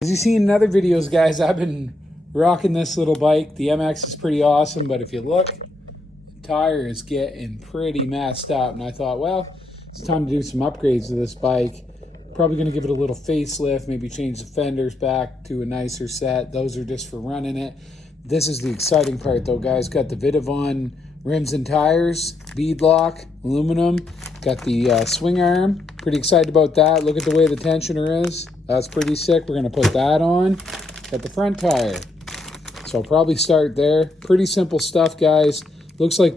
As you've seen in other videos, guys, I've been rocking this little bike. The MX is pretty awesome, but if you look, the tire is getting pretty messed up. And I thought, well, it's time to do some upgrades to this bike. Probably going to give it a little facelift, maybe change the fenders back to a nicer set. Those are just for running it. This is the exciting part, though, guys. Got the Vitavon rims and tires, beadlock, aluminum. Got the swing arm. Pretty excited about that. Look at the way the tensioner is. That's pretty sick. We're going to put that on. Got the front tire. So I'll probably start there. Pretty simple stuff, guys. Looks like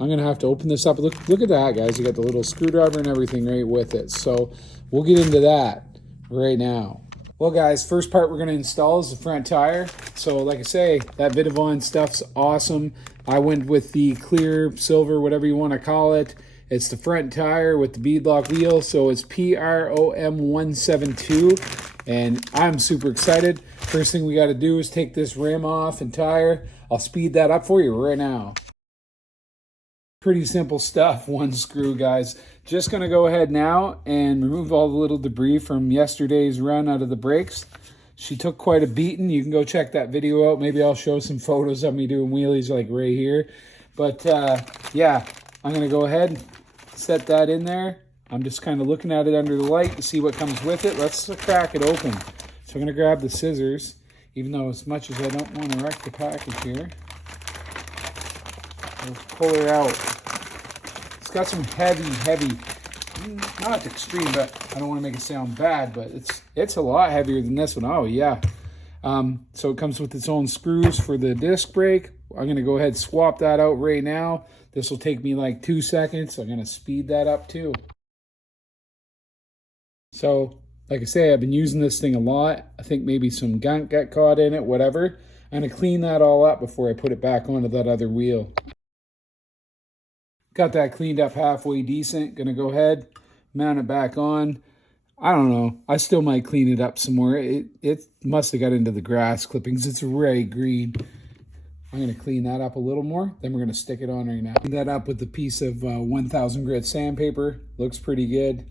I'm going to have to open this up. Look at that, guys. You got the little screwdriver and everything right with it. So we'll get into that right now. Well, guys, first part we're going to install is the front tire. So like I say, that Vitavon stuff's awesome. I went with the clear, silver, whatever you want to call it. It's the front tire with the beadlock wheel. So it's PROM172. And I'm super excited. First thing we got to do is take this rim off and tire. I'll speed that up for you right now. Pretty simple stuff, one screw, guys. Just gonna go ahead now and remove all the little debris from yesterday's run out of the brakes. She took quite a beating. You can go check that video out. Maybe I'll show some photos of me doing wheelies like right here. But yeah, I'm gonna go ahead and set that in there. I'm just kind of looking at it under the light to see what comes with it. Let's crack it open. So I'm gonna grab the scissors, even though as much as I don't want to wreck the package here. We'll pull her out. It's got some heavy, not extreme, but I don't want to make it sound bad, but it's a lot heavier than this one. Oh yeah. So it comes with its own screws for the disc brake. I'm going to go ahead and swap that out right now. This will take me like 2 seconds. I'm going to speed that up too. So like I say, I've been using this thing a lot. I think maybe some gunk got caught in it, whatever. I'm going to clean that all up before I put it back onto that other wheel. Got that cleaned up halfway decent. Gonna go ahead, mount it back on. I don't know. I still might clean it up some more. It must have got into the grass clippings. It's very green. I'm gonna clean that up a little more. Then we're gonna stick it on right now. Clean that up with a piece of 1000 grit sandpaper. Looks pretty good.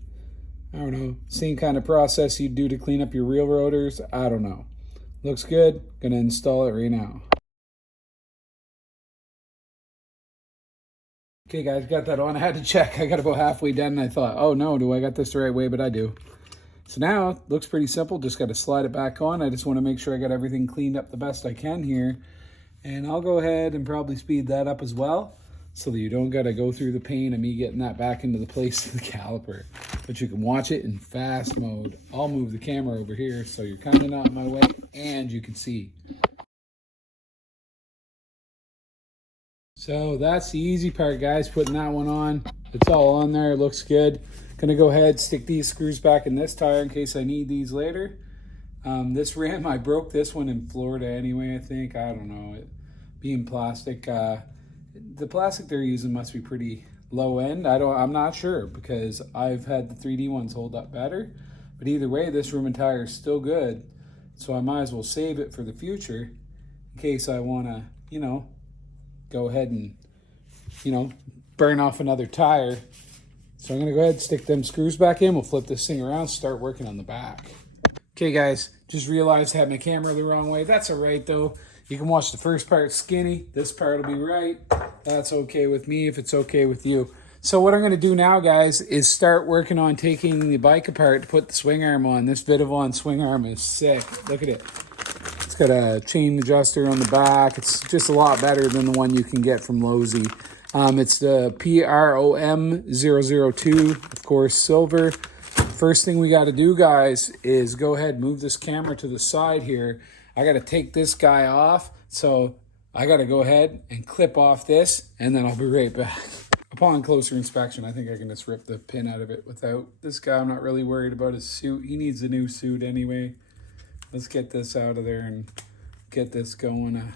I don't know. Same kind of process you'd do to clean up your reel rotors. I don't know. Looks good. Gonna install it right now. Okay, guys, got that on. I had to check. I got about halfway done, and I thought, oh no, do I got this the right way? But I do. So now, it looks pretty simple. Just got to slide it back on. I just want to make sure I got everything cleaned up the best I can here. And I'll go ahead and probably speed that up as well, so that you don't got to go through the pain of me getting that back into the place of the caliper. But you can watch it in fast mode. I'll move the camera over here so you're kind of not in my way, and you can see. So that's the easy part, guys, putting that one on. It's all on there. It looks good. Gonna go ahead, stick these screws back in this tire in case I need these later. This rim, I broke this one in Florida anyway, I think. I don't know. It being plastic, the plastic they're using must be pretty low end. I'm not sure, because I've had the 3D ones hold up better. But either way, this rim and tire is still good. So I might as well save it for the future in case I wanna, you know, go ahead and, burn off another tire. So I'm gonna go ahead and stick them screws back in. We'll flip this thing around, start working on the back. Okay, guys, just realized I had my camera the wrong way. That's all right, though. You can watch the first part skinny. This part will be right. That's okay with me if it's okay with you. So what I'm gonna do now, guys, is start working on taking the bike apart to put the swing arm on. This Vitavon swing arm is sick. Look at it. It's got a chain adjuster on the back. It's just a lot better than the one you can get from Losi. It's the PROM002, of course, silver. First thing we got to do, guys, is go ahead and move this camera to the side here. I got to take this guy off, so I got to go ahead and clip off this, and then I'll be right back. Upon closer inspection, I think I can just rip the pin out of it without this guy. I'm not really worried about his suit. He needs a new suit anyway. Let's get this out of there and get this going.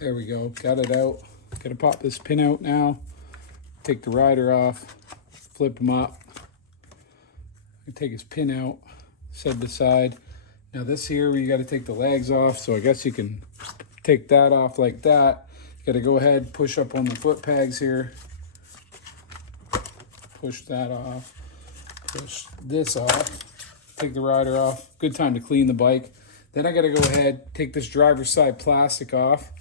There we go. Got it out. Gotta pop this pin out now. Take the rider off. Flip him up. Take his pin out. Set it aside. Now this here, you got to take the legs off. So I guess you can take that off like that. You got to go ahead, push up on the foot pegs here. Push that off. Push this off. take the rider off. Good time to clean the bike. Then I got to go ahead, take this driver's side plastic off.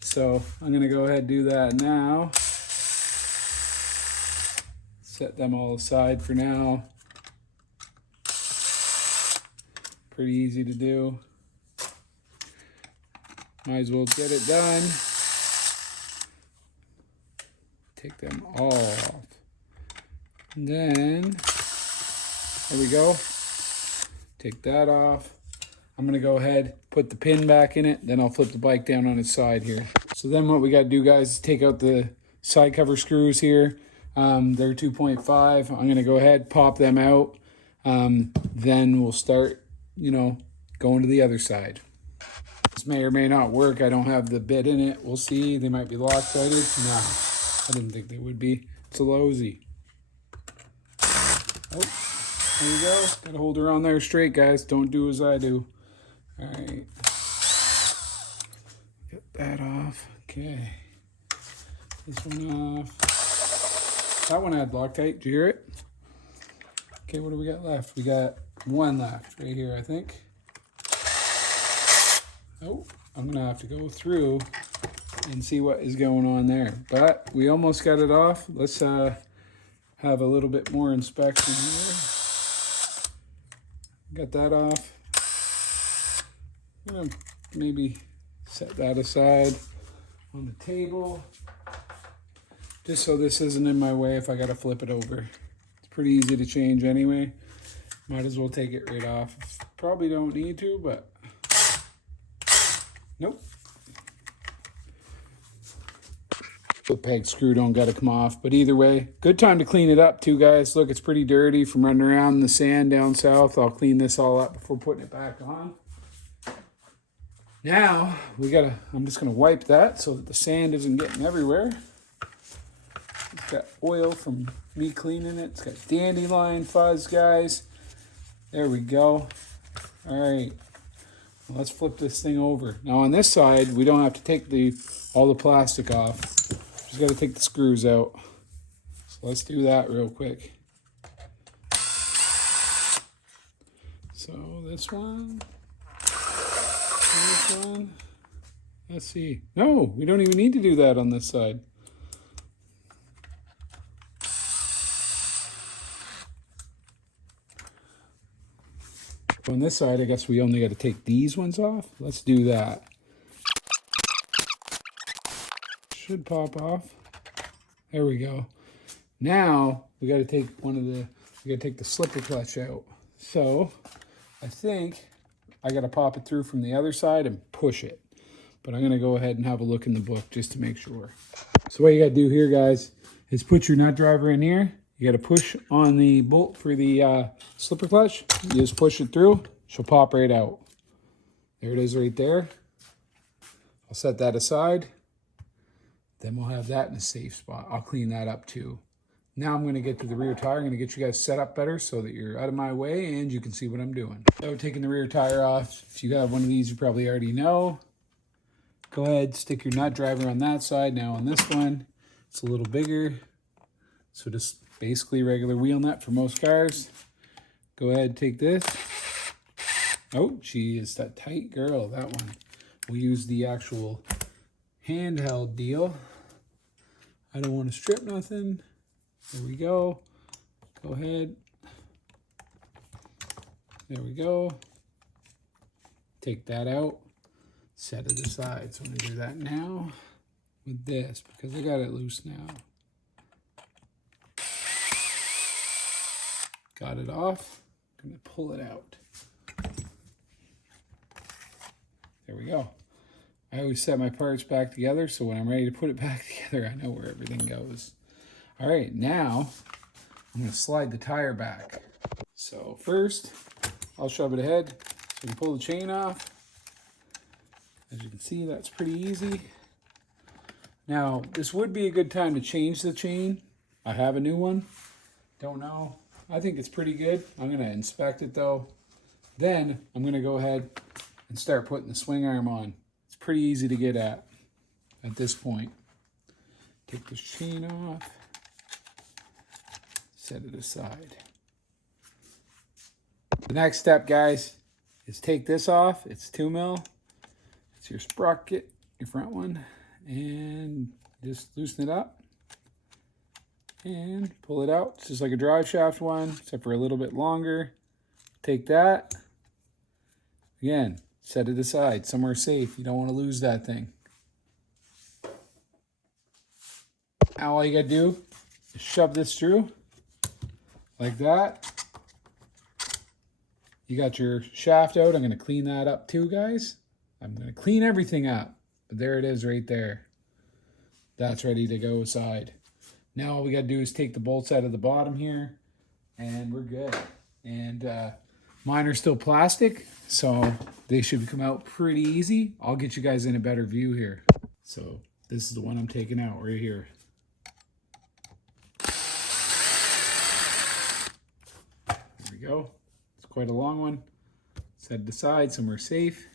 So I'm going to go ahead and do that now. Set them all aside for now. Pretty easy to do. Might as well get it done. Take them all off. And then, there we go. Take that off. I'm gonna go ahead, put the pin back in it, then I'll flip the bike down on its side here. So then what we gotta do, guys, is take out the side cover screws here. They're 2.5. I'm gonna go ahead, pop them out. Then we'll start, going to the other side. This may or may not work. I don't have the bit in it. We'll see. They might be loctited. No, I didn't think they would be. It's a Losi. Oh, there you go. Gotta hold her on there straight, guys. Don't do as I do. All right. Get that off. Okay. This one off. That one had Loctite. Did you hear it? Okay, what do we got left? We got one left right here, I think. Oh, I'm gonna have to go through and see what is going on there. But we almost got it off. Let's have a little bit more inspection here. Got that off. I'm gonna maybe set that aside on the table, just so this isn't in my way if I gotta flip it over. It's pretty easy to change anyway. Might as well take it right off. Probably don't need to, but nope. The peg screw don't gotta come off, but either way, good time to clean it up too, guys. Look, it's pretty dirty from running around in the sand down south. I'll clean this all up before putting it back on. Now I'm just gonna wipe that so that the sand isn't getting everywhere. It's got oil from me cleaning it. It's got dandelion fuzz, guys. There we go. All right, well, let's flip this thing over. Now on this side, we don't have to take all the plastic off. Just got to take the screws out. So let's do that real quick. So this one, let's see. No, we don't even need to do that on this side. On this side, I guess we only got to take these ones off. Let's do that. Should pop off. There we go. Now we got to take we got to take the slipper clutch out. So I think I got to pop it through from the other side and push it. But I'm going to go ahead and have a look in the book just to make sure. So what you got to do here, guys, is put your nut driver in here. You got to push on the bolt for the slipper clutch. You just push it through. She'll pop right out. There it is right there. I'll set that aside. Then we'll have that in a safe spot. I'll clean that up too. Now I'm going to get to the rear tire. I'm going to get you guys set up better so that you're out of my way and you can see what I'm doing. So taking the rear tire off. If you have one of these, you probably already know. Go ahead, stick your nut driver on that side. Now on this one, it's a little bigger. So just basically regular wheel nut for most cars. Go ahead, take this. Oh, she is that tight girl, that one. We'll use the actual handheld deal. I don't want to strip nothing. There we go. Go ahead. There we go. Take that out. Set it aside. So I'm going to do that now with this because I got it loose now. Got it off. I'm going to pull it out. There we go. I always set my parts back together so when I'm ready to put it back together, I know where everything goes. All right, now I'm going to slide the tire back. So first, I'll shove it ahead so we can pull the chain off. As you can see, that's pretty easy. Now, this would be a good time to change the chain. I have a new one. Don't know. I think it's pretty good. I'm going to inspect it though. Then I'm going to go ahead and start putting the swing arm on. It's pretty easy to get at this point. Take this chain off. Set it aside. The next step, guys, is take this off. It's 2 mil. It's your sprocket, your front one, and just loosen it up and pull it out. It's just like a drive shaft one, except for a little bit longer. Take that. Again, set it aside somewhere safe. You don't want to lose that thing. Now all you gotta do is shove this through like that. You got your shaft out. I'm gonna clean that up too, guys. I'm gonna clean everything up, but there it is right there. That's ready to go aside. Now all we gotta do is take the bolts out of the bottom here and we're good. And mine are still plastic, so they should come out pretty easy. I'll get you guys in a better view here. So this is the one I'm taking out right here. There we go. It's quite a long one. Set it aside somewhere safe.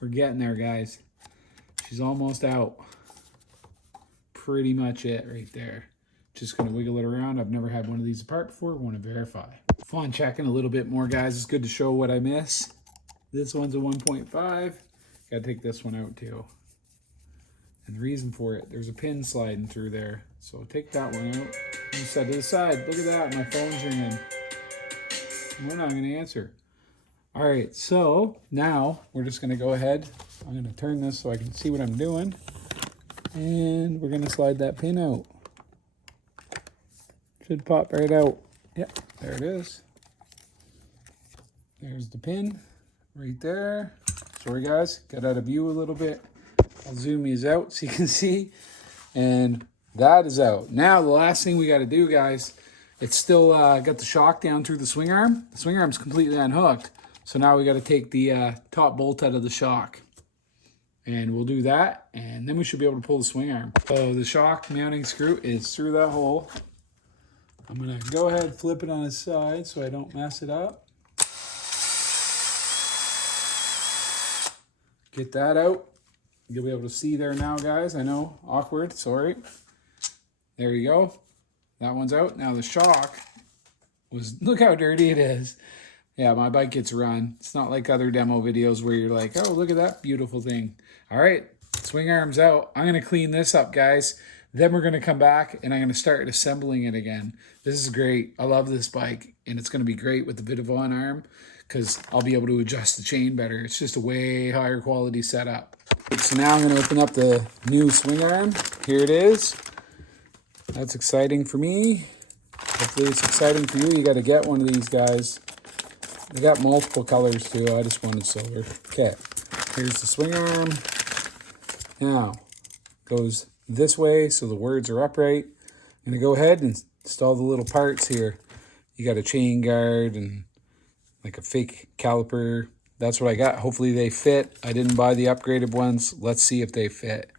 We're getting there, guys. She's almost out. Pretty much it right there. Just gonna wiggle it around. I've never had one of these apart before. Want to verify. Fun checking a little bit more, guys. It's good to show what I miss. This one's a 1.5. Gotta take this one out too. And the reason for it, there's a pin sliding through there. So take that one out and set it aside. Look at that, my phone's ringing. We're not gonna answer. All right, so now we're just gonna go ahead. I'm gonna turn this so I can see what I'm doing. And we're gonna slide that pin out. Should pop right out. Yep, there it is. There's the pin right there. Sorry guys, got out of view a little bit. I'll zoom these out so you can see. And that is out. Now the last thing we gotta do, guys, it's still got the shock down through the swing arm. The swing arm's completely unhooked. So now we gotta take the top bolt out of the shock. And we'll do that, and then we should be able to pull the swing arm. So the shock mounting screw is through that hole. I'm gonna go ahead and flip it on its side so I don't mess it up. Get that out. You'll be able to see there now, guys. I know, awkward, sorry. There you go. That one's out. Now the shock was, look how dirty it is. Yeah, my bike gets run. It's not like other demo videos where you're like, oh, look at that beautiful thing. All right, swing arm's out. I'm gonna clean this up, guys. Then we're gonna come back and I'm gonna start assembling it again. This is great. I love this bike and it's gonna be great with the Vitavon arm because I'll be able to adjust the chain better. It's just a way higher quality setup. So now I'm gonna open up the new swing arm. Here it is. That's exciting for me. Hopefully it's exciting for you. You gotta get one of these, guys. They got multiple colors too. I just wanted silver. Okay, here's the swing arm. Now, goes this way so the words are upright. I'm gonna go ahead and install the little parts here. You got a chain guard and like a fake caliper. That's what I got. Hopefully they fit. I didn't buy the upgraded ones. Let's see if they fit.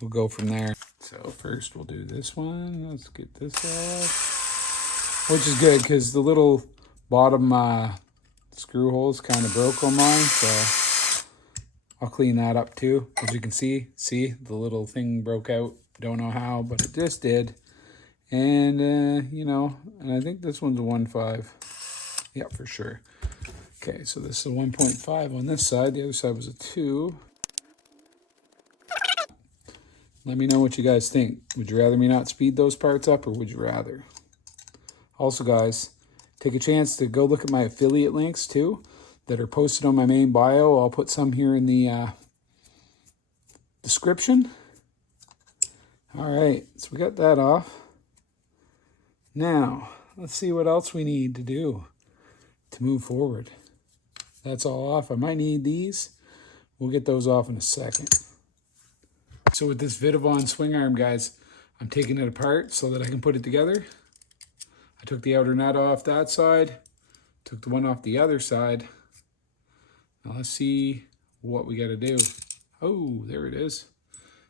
We'll go from there. So first we'll do this one. Let's get this off. Which is good because the little bottom screw holes kind of broke on mine, so I'll clean that up too. As you can see the little thing broke out. Don't know how, but it just did. And you know, and I think this one's a 1.5. Yeah, for sure. Okay, so this is a 1.5 on this side. The other side was a 2. Let me know what you guys think. Would you rather me not speed those parts up, or would you rather? Also, guys, take a chance to go look at my affiliate links too that are posted on my main bio. I'll put some here in the description. All right, so we got that off. Now, let's see what else we need to do to move forward. That's all off. I might need these. We'll get those off in a second. So with this Vitavon swing arm, guys, I'm taking it apart so that I can put it together. I took the outer nut off that side, took the one off the other side. Now let's see what we got to do. Oh, there it is.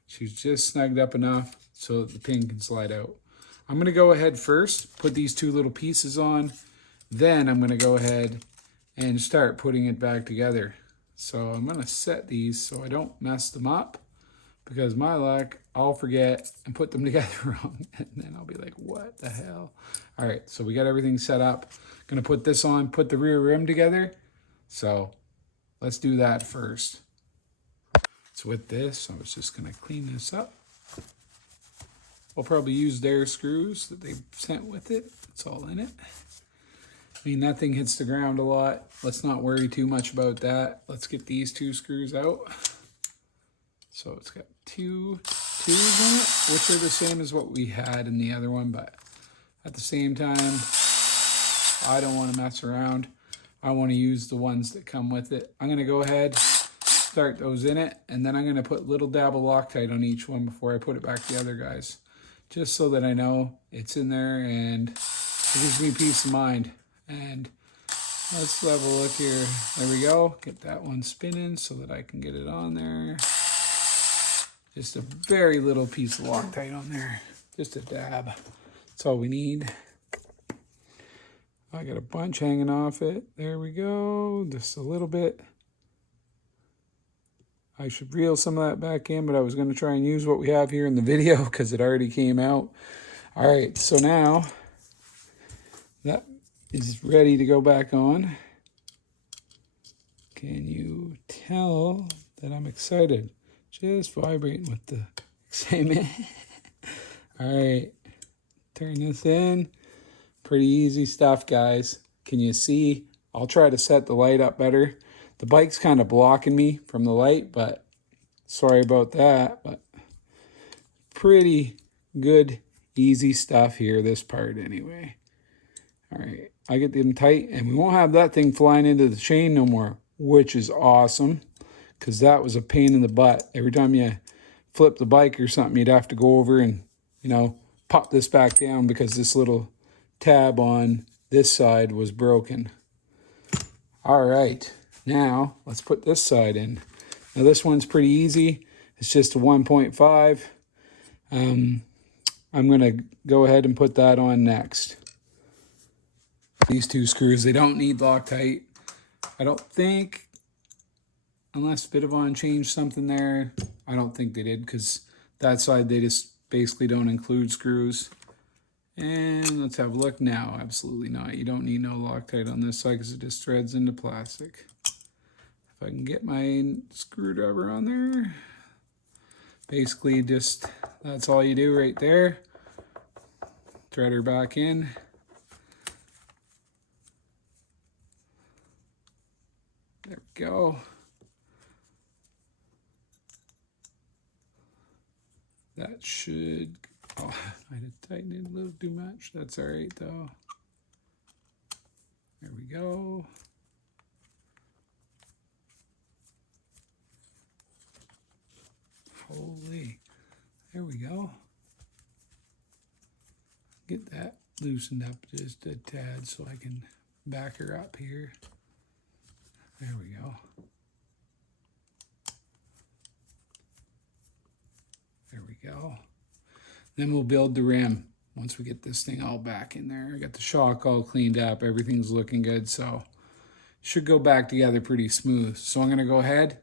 She's just snugged up enough so that the pin can slide out. I'm going to go ahead first, put these two little pieces on. Then I'm going to go ahead and start putting it back together. So I'm going to set these so I don't mess them up. because my luck, I'll forget and put them together wrong. And then I'll be like, what the hell? All right, so we got everything set up. Gonna put this on, put the rear rim together. So let's do that first. So with this, I was just gonna clean this up. I'll probably use their screws that they sent with it. It's all in it. I mean, that thing hits the ground a lot. Let's not worry too much about that. Let's get these 2 screws out. So it's got 2 twos in it, which are the same as what we had in the other one, but at the same time, I don't want to mess around. I want to use the ones that come with it. I'm going to go ahead, start those in it, and then I'm going to put little dab of Loctite on each one before I put it back together, guys. Just so that I know it's in there and it gives me peace of mind. And let's have a look here. There we go. Get that one spinning so that I can get it on there. Just a very little piece of Loctite on there. Just a dab. That's all we need. I got a bunch hanging off it. There we go. Just a little bit. I should reel some of that back in, but I was going to try and use what we have here in the video because it already came out. All right, so now that is ready to go back on. Can you tell that I'm excited? Just vibrating with the excitement. All right, turn this in. Pretty easy stuff, guys. Can you see? I'll try to set the light up better. The bike's kind of blocking me from the light, but sorry about that. But pretty good, easy stuff here, this part anyway. All right, I get them tight, and we won't have that thing flying into the chain no more, which is awesome, because that was a pain in the butt. Every time you flip the bike or something, you'd have to go over and, you know, pop this back down because this little tab on this side was broken. All right, now let's put this side in. Now this one's pretty easy. It's just a 1.5. I'm gonna go ahead and put that on next. These 2 screws, they don't need Loctite. I don't think, unless Vitavon changed something there. I don't think they did, because that side they just basically don't include screws. And let's have a look now. Absolutely not. You don't need no Loctite on this side because it just threads into plastic. If I can get my screwdriver on there. Basically just, that's all you do right there. Thread her back in. There we go. That should, oh, I might have tightened it a little too much. That's all right though. There we go. Holy, there we go. Get that loosened up just a tad so I can back her up here. There we go. There we go. Then we'll build the rim once we get this thing all back in there. I got the shock all cleaned up. Everything's looking good, so should go back together pretty smooth. So I'm going to go ahead,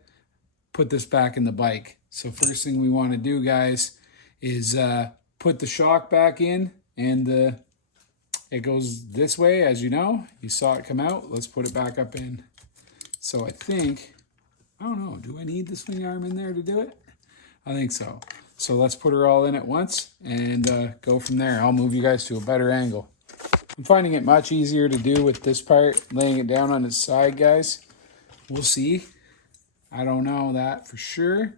put this back in the bike. So first thing we want to do, guys, is put the shock back in, and it goes this way, as you know. You saw it come out. Let's put it back up in. So I think, I don't know, do I need the swing arm in there to do it? I think so. So let's put her all in at once and go from there. I'll move you guys to a better angle. I'm finding it much easier to do with this part, laying it down on its side, guys. We'll see. I don't know that for sure.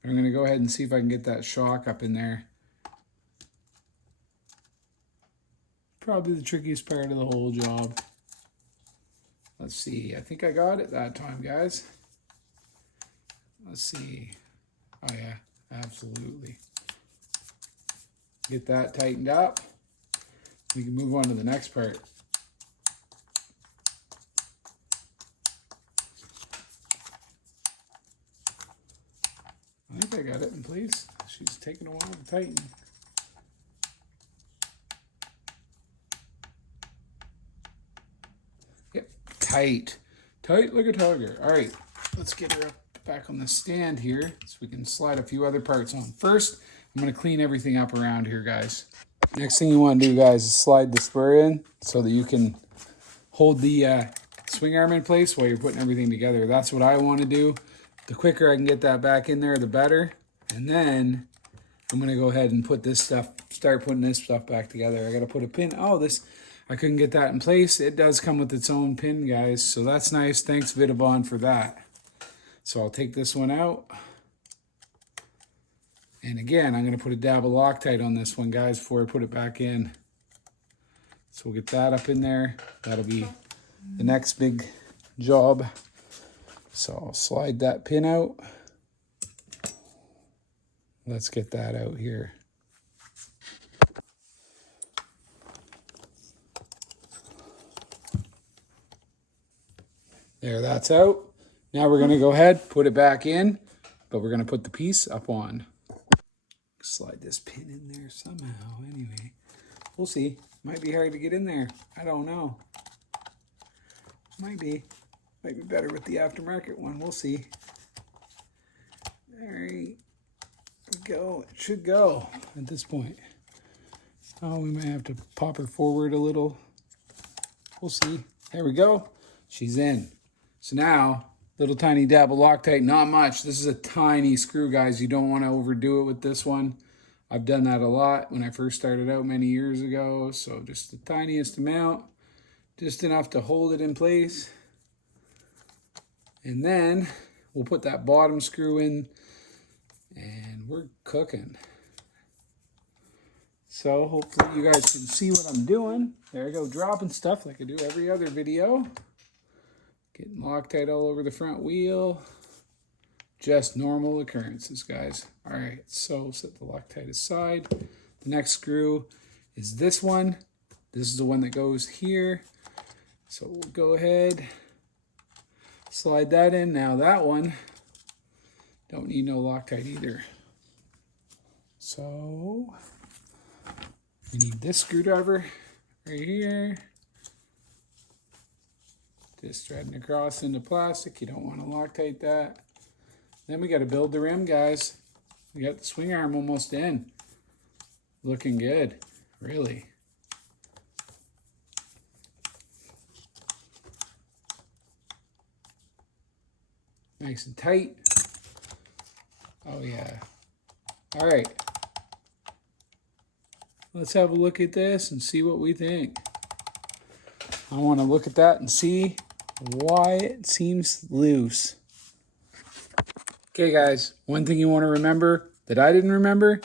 But I'm going to go ahead and see if I can get that shock up in there. Probably the trickiest part of the whole job. Let's see. I think I got it that time, guys. Let's see. Oh, yeah. Absolutely. Get that tightened up. We can move on to the next part. I think I got it in place. She's taking a while to tighten. Yep, tight. Tight like a tiger. All right, let's get her up back on the stand here so we can slide a few other parts on. First, I'm going to clean everything up around here, guys. Next thing you want to do, guys, is slide the spur in so that you can hold the swing arm in place while you're putting everything together. That's what I want to do. The quicker I can get that back in there, the better. And then I'm going to go ahead and put this stuff, start putting this stuff back together. I got to put a pin. Oh, I couldn't get that in place. It does come with its own pin, guys. So that's nice. Thanks, Vitavon, for that. So I'll take this one out. And again, I'm going to put a dab of Loctite on this one, guys, before I put it back in. So we'll get that up in there. That'll be the next big job. So I'll slide that pin out. Let's get that out here. There, that's out. Now we're going to go ahead, put it back in, but we're going to put the piece up on. Slide this pin in there somehow. Anyway, we'll see. Might be hard to get in there. I don't know. Might be better with the aftermarket one. We'll see. All right. Go. It should go at this point. Oh, we might have to pop her forward a little. We'll see. There we go. She's in. So now, little tiny dab of Loctite, not much. This is a tiny screw, guys. You don't want to overdo it with this one. I've done that a lot when I first started out many years ago. So just the tiniest amount, just enough to hold it in place. And then we'll put that bottom screw in and we're cooking. So hopefully you guys can see what I'm doing. There I go, dropping stuff like I do every other video. Getting Loctite all over the front wheel. Just normal occurrences, guys. All right, so set the Loctite aside. The next screw is this one. This is the one that goes here. So we'll go ahead, slide that in. Now that one, don't need no Loctite either. So we need this screwdriver right here. Just threading across into plastic. You don't want to Loctite that. Then we got to build the rim, guys. We got the swing arm almost in. Looking good, really. Nice and tight. Oh yeah. All right. Let's have a look at this and see what we think. I want to look at that and see why it seems loose. Okay, guys, one thing you want to remember that I didn't remember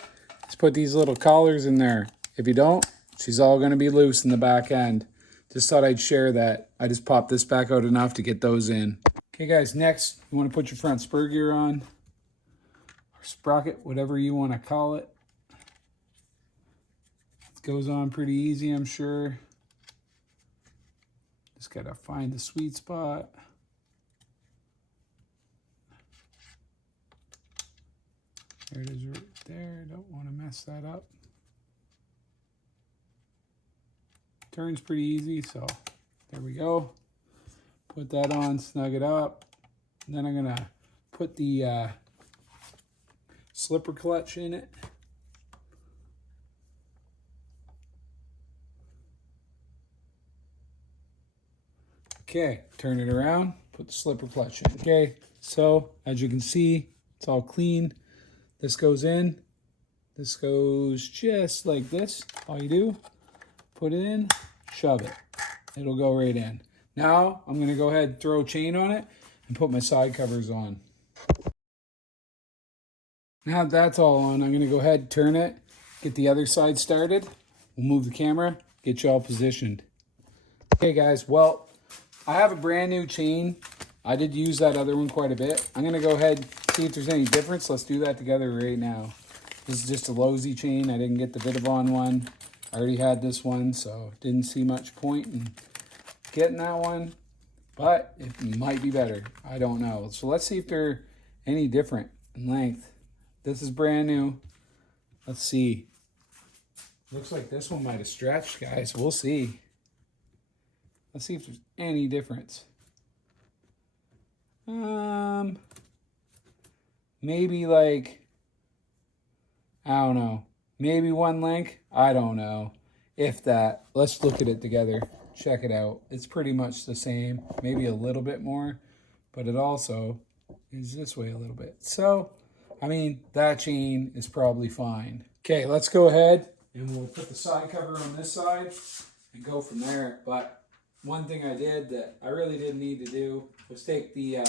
is put these little collars in there. If you don't, she's all going to be loose in the back end. Just thought I'd share that. I just popped this back out enough to get those in. Okay, guys, next, you want to put your front spur gear on, or sprocket, whatever you want to call it. It goes on pretty easy, I'm sure. Just got to find the sweet spot. There it is right there. Don't want to mess that up. Turns pretty easy, so there we go. Put that on, snug it up. And then I'm going to put the slipper clutch in it. Okay, turn it around, put the slipper clutch in. Okay, so as you can see, it's all clean. This goes in. This goes just like this. All you do, put it in, shove it. It'll go right in. Now, I'm going to go ahead and throw a chain on it and put my side covers on. Now that that's all on, I'm going to go ahead and turn it, get the other side started. We'll move the camera, get you all positioned. Okay, guys, well, I have a brand new chain. I did use that other one quite a bit. I'm going to go ahead and see if there's any difference. Let's do that together right now. This is just a Losi chain. I didn't get the Vitavon one. I already had this one, so didn't see much point in getting that one. But it might be better. I don't know. So let's see if they're any different in length. This is brand new. Let's see. Looks like this one might have stretched, guys. We'll see. Let's see if there's any difference. maybe like, I don't know, maybe one link. I don't know. If that. Let's look at it together. Check it out. It's pretty much the same, maybe a little bit more, but it also is this way a little bit. So, I mean, that chain is probably fine. Okay, let's go ahead and we'll put the side cover on this side and go from there. But one thing I did that I really didn't need to do was take the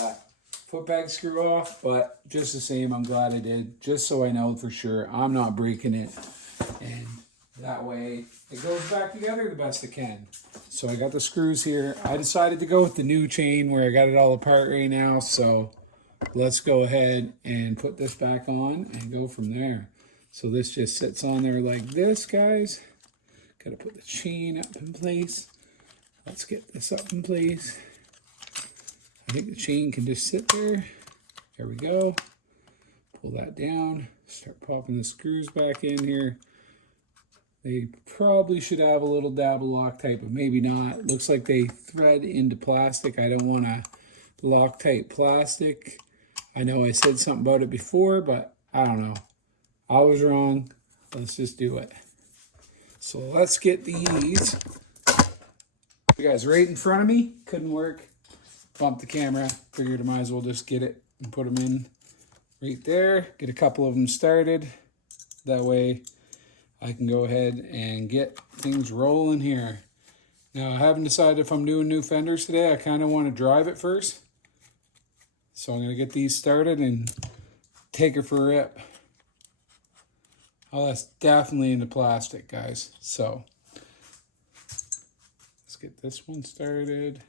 foot peg screw off, but just the same, I'm glad I did, just so I know for sure I'm not breaking it, and that way it goes back together the best it can. So I got the screws here. I decided to go with the new chain where I got it all apart right now, so let's go ahead and put this back on and go from there. So this just sits on there like this, guys. Got to put the chain up in place. Let's get this up in place. I think the chain can just sit there. There we go. Pull that down. Start popping the screws back in here. They probably should have a little dabble Loctite, but maybe not. Looks like they thread into plastic. I don't want to Loctite plastic. I know I said something about it before, but I don't know. I was wrong. Let's just do it. So let's get these. You guys right in front of me. Couldn't work. Bumped the camera. Figured I might as well just get it and put them in right there. Get a couple of them started. That way I can go ahead and get things rolling here. Now I haven't decided if I'm doing new fenders today. I kind of want to drive it first. So I'm going to get these started and take her for a rip. Oh, that's definitely into plastic, guys. So let's get this one started.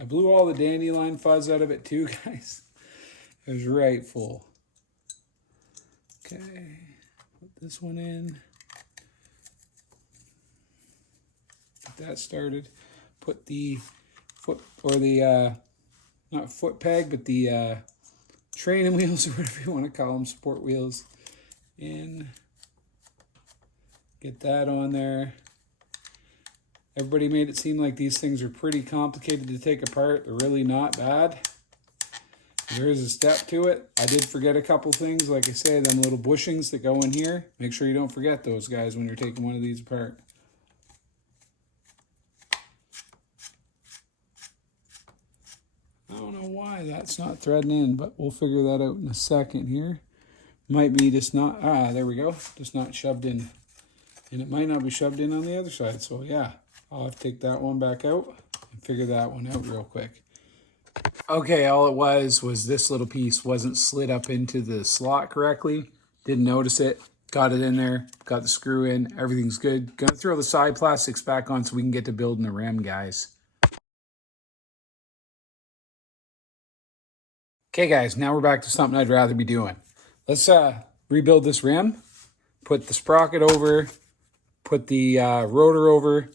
I blew all the dandelion fuzz out of it too, guys. It was right full. Okay, put this one in. Get that started. Put the foot, or the, not foot peg, but the training wheels, or whatever you want to call them, support wheels, in. Get that on there. Everybody made it seem like these things are pretty complicated to take apart. They're really not bad. There is a step to it. I did forget a couple things. Like I say, them little bushings that go in here. Make sure you don't forget those, guys, when you're taking one of these apart. I don't know why that's not threading in, but we'll figure that out in a second here. Might be just not, there we go. Just not shoved in. And it might not be shoved in on the other side. So yeah, I'll have to take that one back out and figure that one out real quick. Okay, all it was this little piece wasn't slid up into the slot correctly. Didn't notice it. Got it in there. Got the screw in. Everything's good. Gonna throw the side plastics back on so we can get to building the rim, guys. Okay, guys, now we're back to something I'd rather be doing. Let's rebuild this rim. Put the sprocket over. Put the rotor over.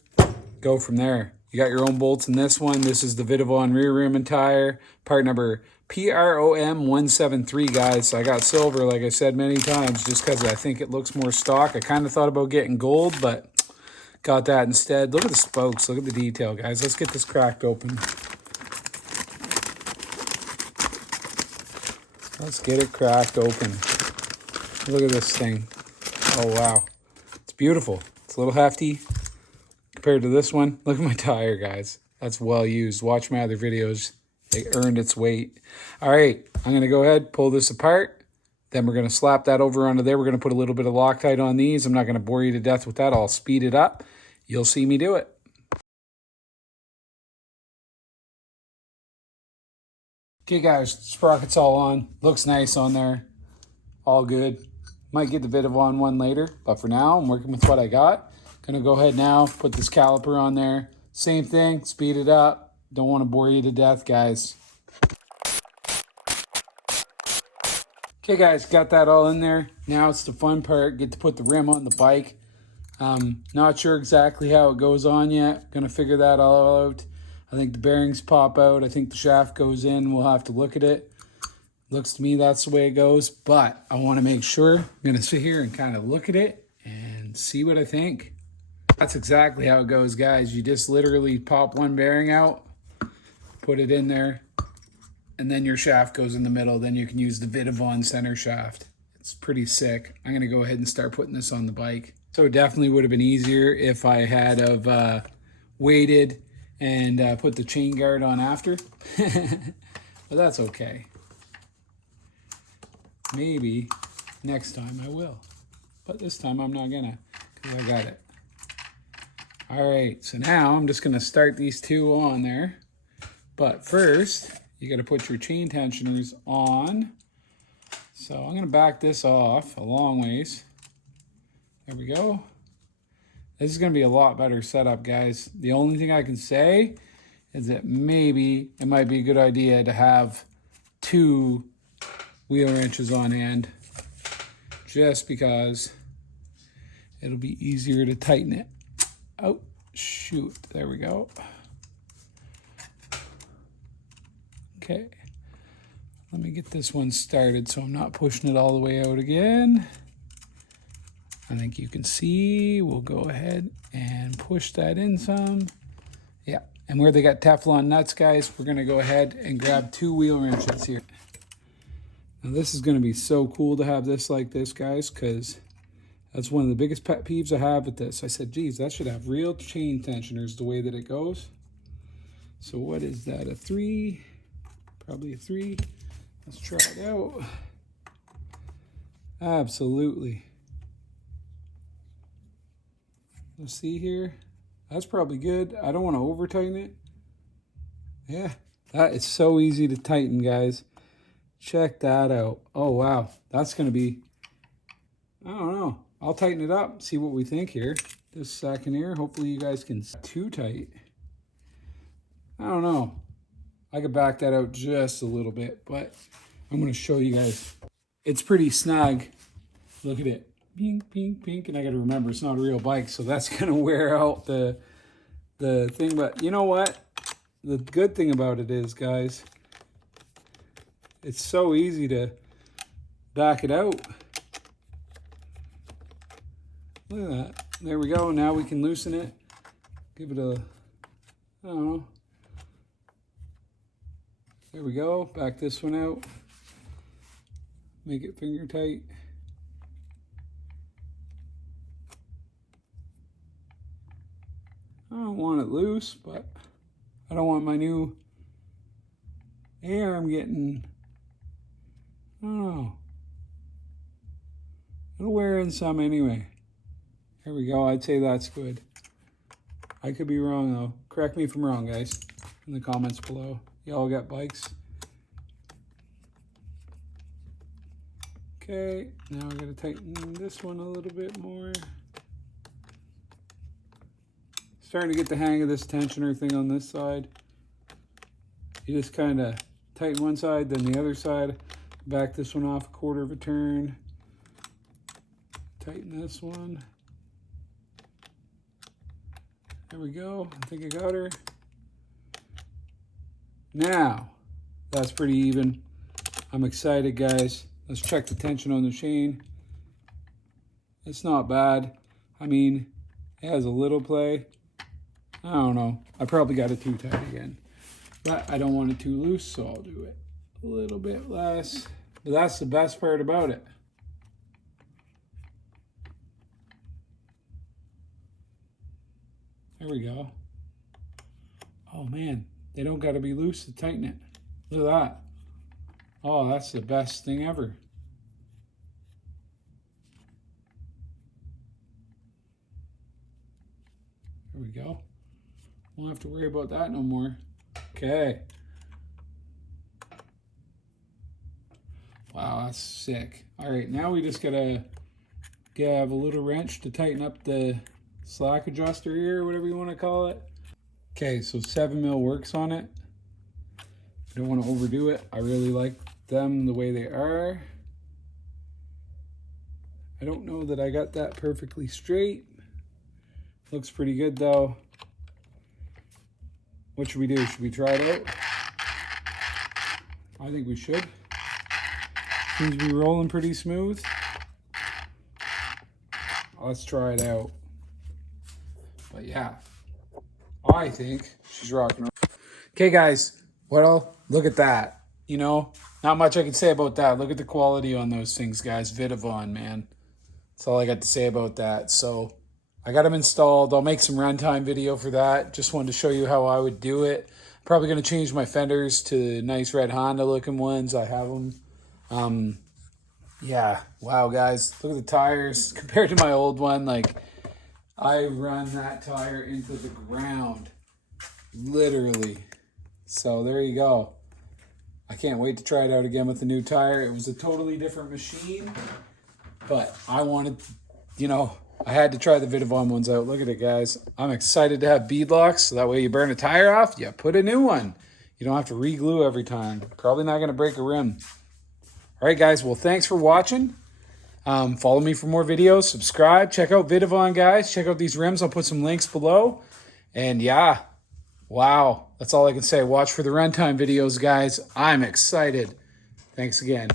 Go from there. You got your own bolts in this one. This is the Vitavon rear rim and tire. Part number PROM173, guys. So I got silver, like I said many times, just because I think it looks more stock. I kind of thought about getting gold, but got that instead. Look at the spokes. Look at the detail, guys. Let's get this cracked open. Let's get it cracked open. Look at this thing. Oh, wow. It's beautiful. It's a little hefty compared to this one. Look at my tire, guys. That's well used. Watch my other videos. It earned its weight. All right, I'm going to go ahead, pull this apart. Then we're going to slap that over onto there. We're going to put a little bit of Loctite on these. I'm not going to bore you to death with that. I'll speed it up. You'll see me do it. Okay, guys, sprocket's all on. Looks nice on there. All good. Might get the Vitavon one later, but for now, I'm working with what I got. Gonna go ahead now, put this caliper on there. Same thing, speed it up. Don't want to bore you to death, guys. Okay, guys, got that all in there. Now it's the fun part, get to put the rim on the bike. Not sure exactly how it goes on yet. Gonna figure that all out. I think the bearings pop out. I think the shaft goes in. We'll have to look at it. Looks to me that's the way it goes, but I want to make sure. I'm going to sit here and kind of look at it and see what I think. That's exactly how it goes, guys. You just literally pop one bearing out, put it in there, and then your shaft goes in the middle. Then you can use the Vitavon center shaft. It's pretty sick. I'm gonna go ahead and start putting this on the bike. So it definitely would have been easier if I had have waited and put the chain guard on after. But that's okay. Maybe next time I will. But this time I'm not gonna, because I got it. All right, so now I'm just gonna start these two on there. But first, you gotta put your chain tensioners on. So I'm gonna back this off a long ways. There we go. This is gonna be a lot better setup, guys. The only thing I can say is that maybe it might be a good idea to have 2 wheel wrenches on hand, just because it'll be easier to tighten it. Oh, shoot, there we go. Okay, let me get this one started so I'm not pushing it all the way out again. I think you can see, we'll go ahead and push that in some. Yeah, and where they got Teflon nuts, guys, we're gonna go ahead and grab 2 wheel wrenches here. Now this is gonna be so cool to have this like this, guys, because that's one of the biggest pet peeves I have with this. I said, geez, that should have real chain tensioners the way that it goes. So what is that, a 3? Probably a 3. Let's try it out. Absolutely. Let's see here. That's probably good. I don't want to over tighten it. Yeah, that is so easy to tighten, guys. Check that out. Oh, wow. That's going to be, I don't know. I'll tighten it up, see what we think here. This second here, hopefully you guys can see. Too tight. I don't know. I could back that out just a little bit, but I'm going to show you guys. It's pretty snug. Look at it. Pink, pink, pink. And I got to remember, it's not a real bike, so that's going to wear out the thing. But you know what? The good thing about it is, guys, it's so easy to back it out. Look at that. There we go. Now we can loosen it. Give it a, I don't know. There we go. Back this one out. Make it finger tight. I don't want it loose, but I don't want my new arm getting, I don't know. It'll wear in some anyway. There we go. I'd say that's good. I could be wrong though. Correct me if I'm wrong, guys, in the comments below. Y'all got bikes. Okay, now I gotta tighten this one a little bit more. Starting to get the hang of this tensioner thing on this side. You just kind of tighten one side, then the other side. Back this one off a 1/4 of a turn. Tighten this one. There we go. I think I got her. Now, that's pretty even. I'm excited, guys. Let's check the tension on the chain. It's not bad. I mean, it has a little play. I don't know. I probably got it too tight again. But I don't want it too loose, so I'll do it a little bit less. But that's the best part about it. There we go. Oh man, they don't got to be loose to tighten it. Look at that. Oh, that's the best thing ever. There we go. Won't have to worry about that no more. Okay. Wow, that's sick. All right, now we just gotta have a little wrench to tighten up the slack adjuster here, whatever you want to call it. Okay, so 7mm works on it. I don't want to overdo it. I really like them the way they are. I don't know that I got that perfectly straight. Looks pretty good though. What should we do? Should we try it out? I think we should. Seems to be rolling pretty smooth. Let's try it out. But yeah, I think she's rocking. Okay guys, well, look at that. you know, not much I can say about that. Look at the quality on those things, guys. Vitavon, man. That's all I got to say about that. So I got them installed. I'll make some runtime video for that. Just wanted to show you how I would do it. Probably going to change my fenders to nice red Honda looking ones. I have them. Yeah, wow, guys. Look at the tires compared to my old one. Like, I run that tire into the ground, literally. So there you go. I can't wait to try it out again with the new tire. It was a totally different machine, but I wanted, you know, I had to try the Vitavon ones out. Look at it, guys. I'm excited to have beadlocks, so that way you burn a tire off, you put a new one. You don't have to re-glue every time. Probably not going to break a rim. All right, guys. Well, thanks for watching. Follow me for more videos. Subscribe. Check out Vitavon, guys. Check out these rims. I'll put some links below. And yeah, wow. That's all I can say. Watch for the runtime videos, guys. I'm excited. Thanks again.